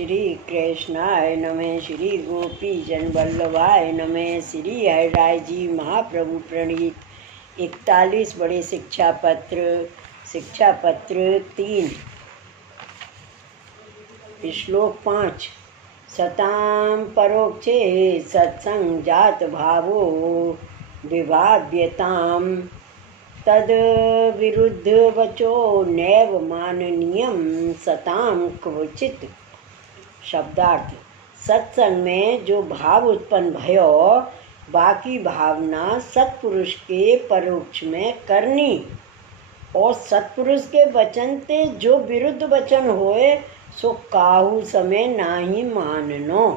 श्री कृष्णाय नमः। श्री गोपी जन वल्लभाय नमः। श्री हरिराय जी महाप्रभु प्रणीत 41 बड़े शिक्षा पत्र 3 श्लोक 5। सतां परोक्षे सत्संग जात भावो विभाव्यताम तद विरुद्ध वचो नैव माननीयम सतां क्वचित। शब्दार्थ: सत्संग में जो भाव उत्पन्न भयो बाकी भावना सत्पुरुष के परोक्ष में करनी, और सत्पुरुष के वचन ते जो विरुद्ध वचन होए सो काहू समय नाही माननो।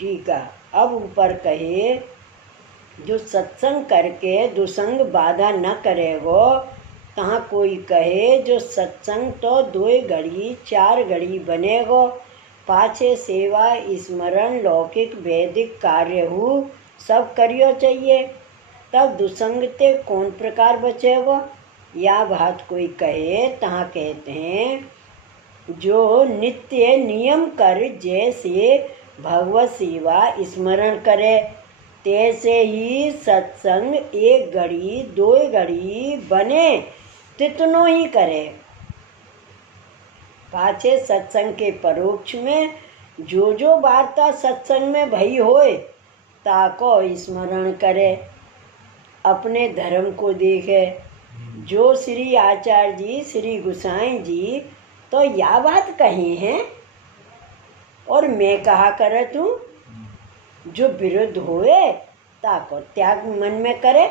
ठीक है। अब ऊपर कहे जो सत्संग करके दुसंग बाधा न करेगो, तहाँ कोई कहे जो सत्संग तो 2 घड़ी 4 घड़ी बनेगो, पाछे सेवा स्मरण लौकिक वैदिक कार्य हु सब करियो चाहिए, तब दुसंग ते कौन प्रकार बचेगो। या बात कोई कहे, तहाँ कहते हैं जो नित्य नियम कर जैसे भगवत सेवा स्मरण करे, तैसे ही सत्संग 1 घड़ी 2 घड़ी बने तितनो ही करे। पाछे सत्संग के परोक्ष में जो वार्ता सत्संग में भई होए ताको स्मरण करे, अपने धर्म को देखे। जो श्री आचार्य जी श्री गोसाई जी तो या बात कही हैं और मैं कहा करत हूँ, जो विरुद्ध होए ताको त्याग मन में करे।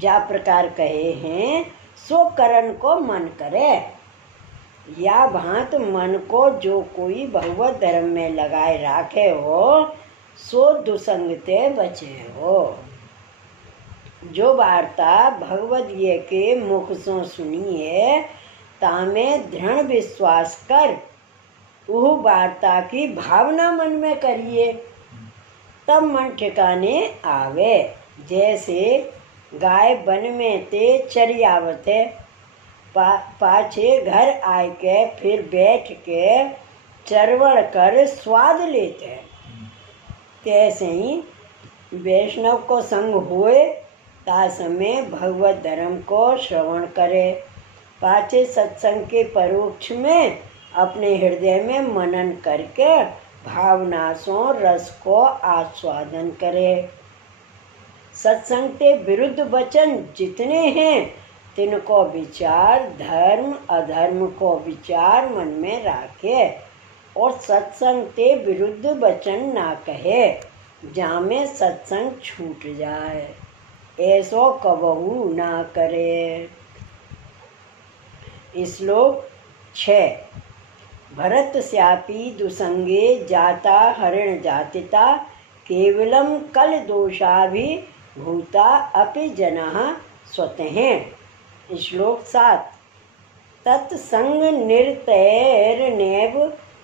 जा प्रकार कहे हैं सो करन को मन करे। या भांत मन को जो कोई भगवत धर्म में लगाए राखे हो सो दुसंग ते बचे हो। जो वार्ता भगवदीय के मुख से सुनी है तामे दृढ़ विश्वास कर वह वार्ता की भावना मन में करिए, तब मन ठिकाने आवे। जैसे गाय वन में ते चरी आवत है, पाछे घर आए के फिर बैठ के चरवण कर स्वाद लेते हैं, तैसे ही वैष्णव को संग होए ता समय भगवत धर्म को श्रवण करे, पाछे सत्संग के परोक्ष में अपने हृदय में मनन करके भावना सो रस को आस्वादन करे। सत्संग के विरुद्ध वचन जितने हैं तिनको विचार, धर्म अधर्म को विचार मन में राखे, और सत्संग के विरुद्ध वचन ना कहे, जहाँ में सत्संग छूट जाए, ऐसो कबहू ना करे। श्लोक 6। भरत स्यापी दुसंगे जाता हरिण जातिता केवलम कल दोषाभिभूता अपि जनाः स्वतः। श्लोक 7। तत्संग निरतैर्नैव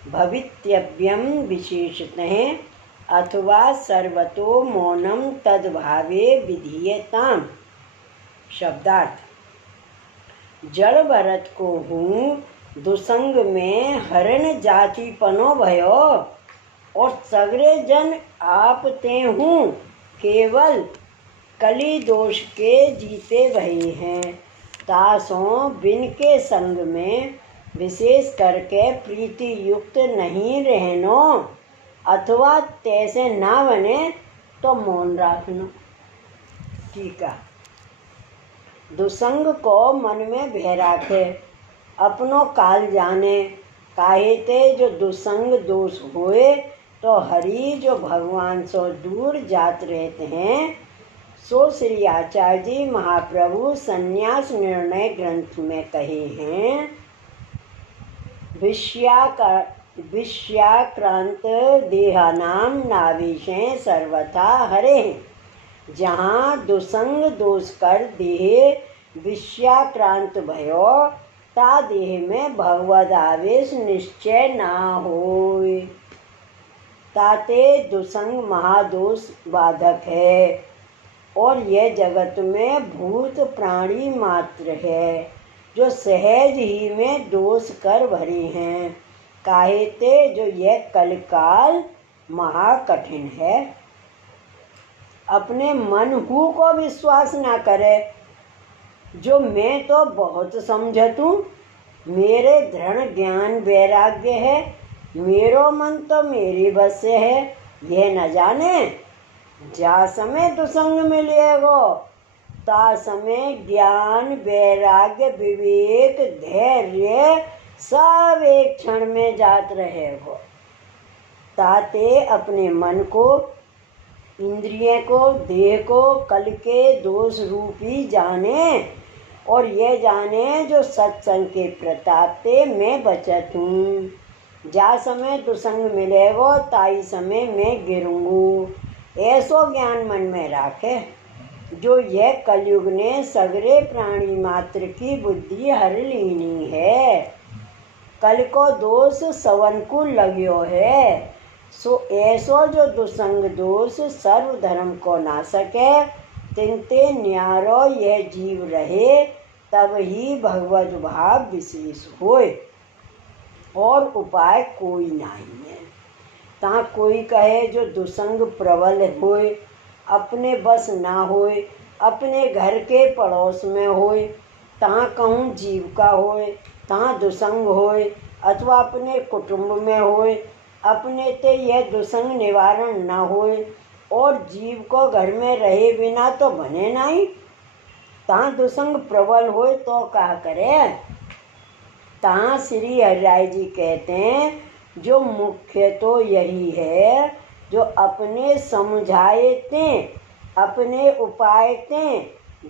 भवितव्यं विशेषतः अथवा सर्वतो मौनम तद्भावे विधीयताम्। शब्दार्थ: जड़ भरत को हूँ दुसंग में हरिण जाति पनो भयो, और सगरे जन आप ते हूँ केवल कली दोष के जीते भई हैं, तासों बिन के संग में विशेष करके प्रीति युक्त नहीं रहनो, अथवा तैसे ना बने तो मौन रखनो। ठीक है। दुसंग को मन में भय राखे, अपनो काल जाने, काहे ते जो दुसंग दोष होए तो हरि जो भगवान सो दूर जात रहते हैं, सो श्री आचार्य जी महाप्रभु संन्यास निर्णय ग्रंथ में कहे हैं। विषयाक्रांत देहानाम नाविशें सर्वथा हरे। जहाँ दुसंग दोष कर देह विषयाक्रांत भयो ता देह में भगवद आवेश निश्चय ना होय, ताते दुसंग महादोष बाधक है, और यह जगत में भूत प्राणी मात्र है जो सहज ही में दोष कर भरे हैं। काहे ते जो यह कलकाल महाकठिन है। अपने मन हु को विश्वास ना करे, जो मैं तो बहुत समझतूँ, मेरे दृढ़ ज्ञान वैराग्य है, मेरो मन तो मेरी बस से है, यह न जाने। जा समय दुसंग मिलेगो ता समय ज्ञान वैराग्य विवेक धैर्य सब एक क्षण में जात रहेगो। ताते अपने मन को, इंद्रिय को, देह को कल के दोष रूपी जाने, और ये जाने जो सत्संग के प्रताप ते मैं बचत हूँ। जा समय दुसंग मिलेगो ताई समय मैं गिरूंगू, ऐसो ज्ञान मन में राखे, जो यह कलयुग ने सगरे प्राणी मात्र की बुद्धि हर लीनी है। कल को दोष सवन को लग्यो है, सो ऐसो जो दुसंग दोष सर्व धर्म को ना सके, तिनते न्यारो यह जीव रहे, तब ही भगवत भाव विशेष होए, और उपाय कोई नहीं है। ता कोई कहे जो दुसंग प्रबल होए, अपने बस ना होए, अपने घर के पड़ोस में होए, तहाँ कहूँ जीव का होए, तहाँ दुसंग होए, अथवा अपने कुटुंब में होए, अपने ते यह दुसंग निवारण ना होए, और जीव को घर में रहे बिना तो बने नहीं। तहाँ दुसंग प्रबल होए तो क्या करे। तहाँ श्री हरिराय जी कहते हैं, जो मुख्य तो यही है, जो अपने समझाए ते, अपने उपाय ते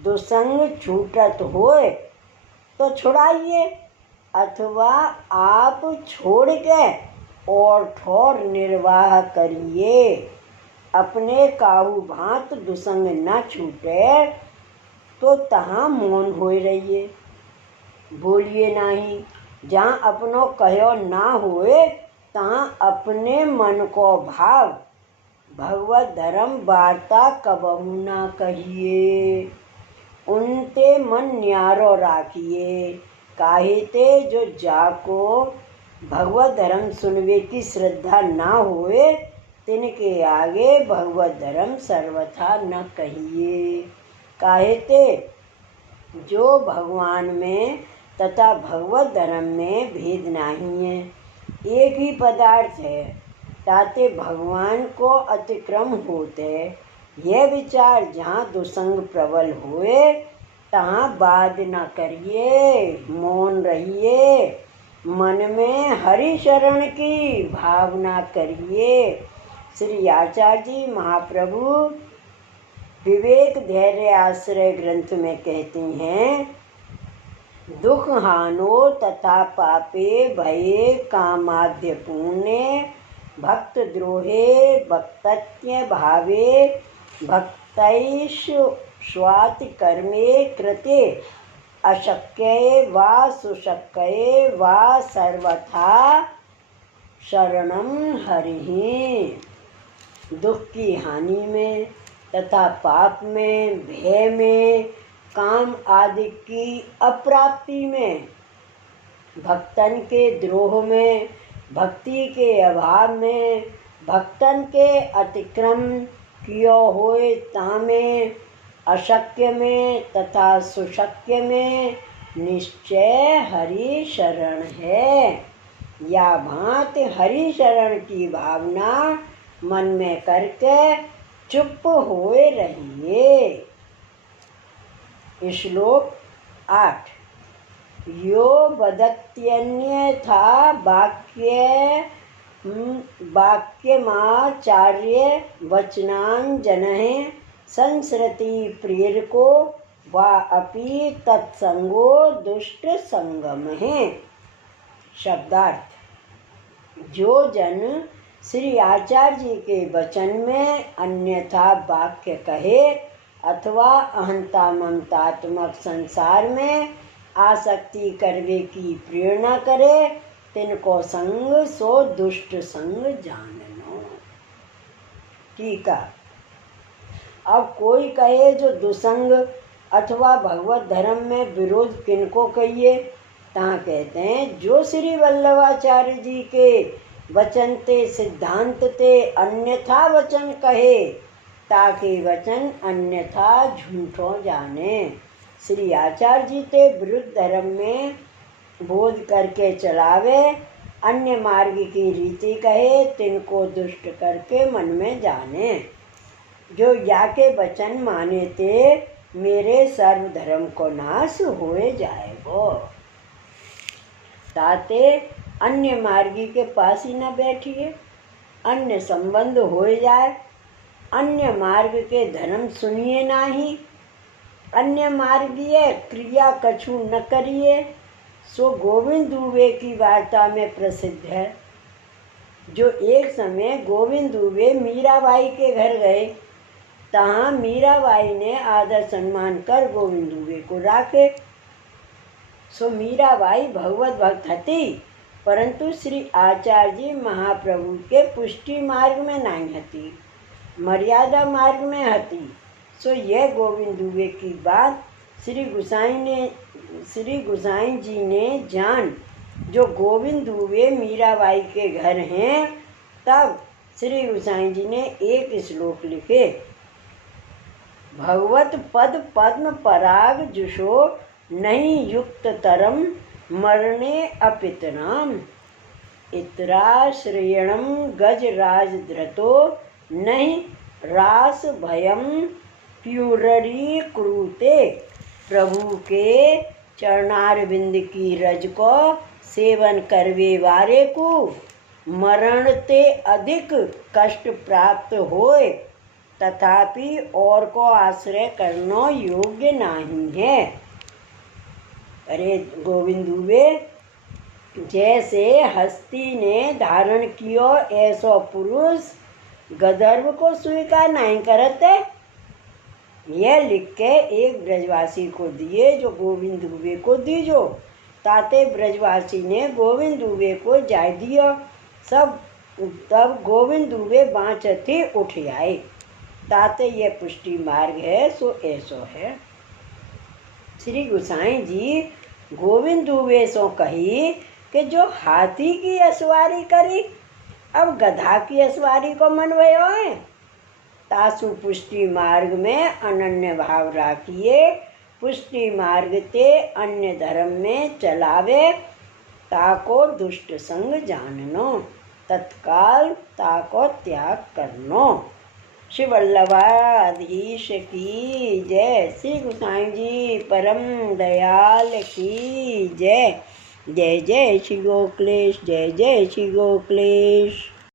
दुसंग छूटत होए तो छुड़ाइए, अथवा आप छोड़ के और ठोर निर्वाह करिए। अपने काहू भांत दुसंग न छूटे तो तहाँ मौन होए रहिए, बोलिए नहीं। जहाँ अपनो कहो ना होए, तहाँ अपने मन को भाव भगवत धर्म वार्ता कबहू ना कहिए, उनते मन न्यारो राखिए। काहे ते जो जाको भगवत धर्म सुनवे की श्रद्धा ना होए, तिनके आगे भगवत धर्म सर्वथा न कहिए। काहे ते जो भगवान में तथा भगवत धर्म में भेद नहीं है, एक ही पदार्थ है, ताते भगवान को अतिक्रम होते। यह विचार जहाँ दुसंग प्रबल हुए, तहाँ बात न करिए, मौन रहिए, मन में हरि शरण की भावना करिए। श्री आचार्य जी महाप्रभु विवेक धैर्य आश्रय ग्रंथ में कहती हैं, दुख हानो तथा पापे भये कामाद्य पुण्य भक्त द्रोहे भक्तज्ञ भावे भक्तैष स्वाति कर्मे कृते अशक्य वा सुशक्य वा सर्वथा शरणम हरिहि। दुख की हानि में तथा पाप में, भय में, काम आदि की अप्राप्ति में, भक्तन के द्रोह में, भक्ति के अभाव में, भक्तन के अतिक्रम कियो होए तामें, अशक्य में तथा सुशक्य में निश्चय हरि शरण है। या भांति हरि शरण की भावना मन में करके चुप होए रहिए। श्लोक 8। यो वदत्यन्यथा वाक्यमाचार्य वचनांजनः संसरति प्रेरको वा अपि तत्संगो दुष्ट संगम है। शब्दार्थ, जो जन श्री आचार्य जी के वचन में अन्यथा वाक्य कहे अथवा अहंता ममतात्मक संसार में आसक्ति करने की प्रेरणा करे, तिनको संग सो दुष्ट संग जाननो। ठीक है। अब कोई कहे जो दुसंग अथवा भगवत धर्म में विरोध किनको कहिए, तहाँ कहते हैं जो श्री वल्लभाचार्य जी के वचन ते सिद्धांत ते अन्यथा वचन कहे ताके वचन अन्यथा झूठों जाने। श्री आचार्य जी ते विरुद्ध धर्म में बोध करके चलावे, अन्य मार्ग की रीति कहे तिनको दुष्ट करके मन में जाने। जो या के वचन माने ते मेरे सर्व धर्म को नाश होए जाएगो। ताते अन्य मार्गी के पास ही न बैठिए, अन्य संबंध हो जाए, अन्य मार्ग के धर्म सुनिए नाही, अन्य मार्गीय क्रिया कछु न करिए। सो गोविंद दुबे की वार्ता में प्रसिद्ध है। जो एक समय गोविंद दुबे मीराबाई के घर गए, तहाँ मीराबाई ने आदर सम्मान कर गोविंद दुबे को राखे। सो मीराबाई भगवत भक्त हती, परंतु श्री आचार्य जी महाप्रभु के पुष्टि मार्ग में नहीं हती, मर्यादा मार्ग में हती। सो यह गोविंद दुबे की बात श्री गोसाई जी ने जान। जो गोविंद दुबे मीराबाई के घर हैं, तब श्री गोसाई जी ने एक श्लोक लिखे, भगवत पद पद्म पराग जुषो नहीं युक्त तरम मरणे अपितराम इतराश्रयणम गजराज धृतो नहीं रास भयम प्यूररी क्रूते। प्रभु के चरणारविंद की रज को सेवन करवे वारे को मरण ते अधिक कष्ट प्राप्त होए, तथापि और को आश्रय करना योग्य नहीं है। अरे गोविंद दुबे, जैसे हस्ती ने धारण कियो ऐसो पुरुष गंधर्व को स्वीकार नहीं करते। यह लिख के एक ब्रजवासी को दिए, जो गोविंद दुबे को दीजो। ताते ब्रजवासी ने गोविंद दुबे को जाय दिया। सब तब गोविंद दुबे बाँचती उठ आए। ताते यह पुष्टि मार्ग है, सो ऐसो है। श्री गोसाई जी गोविंद दुबे सो कही कि जो हाथी की असवारी करी, अब गधा की असवारी को मनवायो है। तासु पुष्टि मार्ग में अनन्य भाव राखिए, पुष्टि मार्ग ते अन्य धर्म में चलावे, ताको दुष्ट संग जाननो, तत्काल ताको त्याग करनो। श्री वल्लभाधीश की जय। श्री गोसाई जी परम दयाल की जय। जय जय श्री गोखलेश, जय जय श्री गोखलेश।